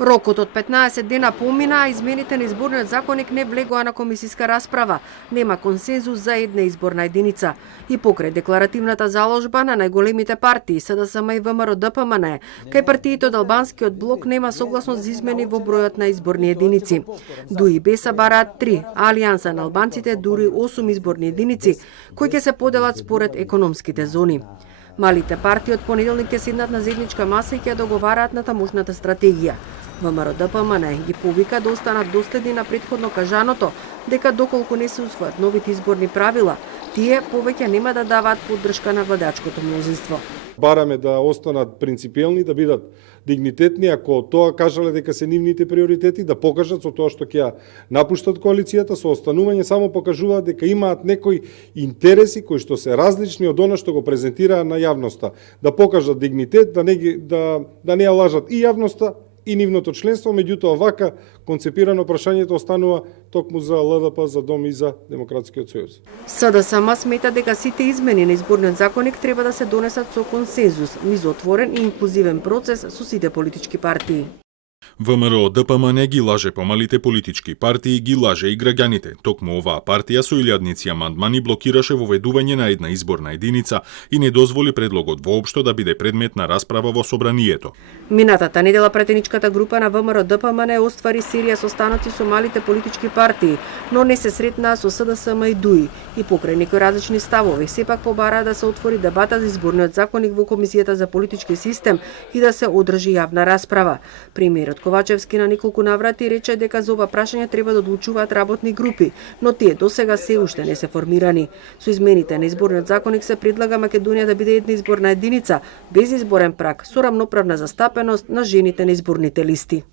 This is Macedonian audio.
Рокот од 15 дена помина, а измените на изборниот законник не влегоа на комисиска расправа. Нема консензус за една изборна единица. И покрај декларативната заложба на најголемите партии, СДСМ и ВМРО ДПМН, кај партиите од албанскиот блок нема согласност за измени во бројот на изборни единици. ДУИ и БЕСА бараат 3, а Алијанса на албанците дури 8 изборни единици, кои ќе се поделат според економските зони. Малите партии од понеделник ќе седнат на заедничка маса и ќе договараат на тамошната стратегија. ВМРО ДПМН ги повика да останат доследни на претходно кажаното, дека доколку не се усвојат новите изборни правила, тие повеќе нема да даваат поддршка на владачкото мнозинство. Бараме да останат принципиелни, да бидат дигнитетни, ако тоа кажале дека се нивните приоритети, да покажат со тоа што ќе ја напуштат коалицијата, со останување само покажуваат дека имаат некои интереси кои што се различни од она што го презентираа на јавноста. Да покажат дигнитет, да не ја лажат и јавноста и нивното членство, меѓутоа вака концепирано прашањето останува токму за ЛДП, за Дом и за Демократскиот сојуз. СДСМ смета дека сите измени на изборниот законник треба да се донесат со консензус, низ отворен и инклузивен процес со сите политички партии. ВМРО ДПМН ги лаже помалите политички партии, ги лаже и граѓаните. Токму оваа партија со илјадници амандмани блокираше воведување на една изборна единица и не дозволи предлогот воопшто да биде предмет на расправа во собранието. Минатата недела претеничката група на ВМРО ДПМН оствари серија состаноци со малите политички партии, но не се сретнаа со СДСМ и ДУИ и покрај некои различни ставови сепак побараа да се отвори дебата за изборниот законник во Комисијата за политички систем и да се одржи јавна расправа. Премиерот Ковачевски на неколку наврати рече дека за ова прашање треба да одлучуваат работни групи, но тие досега се уште не се формирани. Со измените на изборниот законник се предлага Македонија да биде една изборна единица, без изборен праг, со рамноправна застапеност на жените на изборните листи.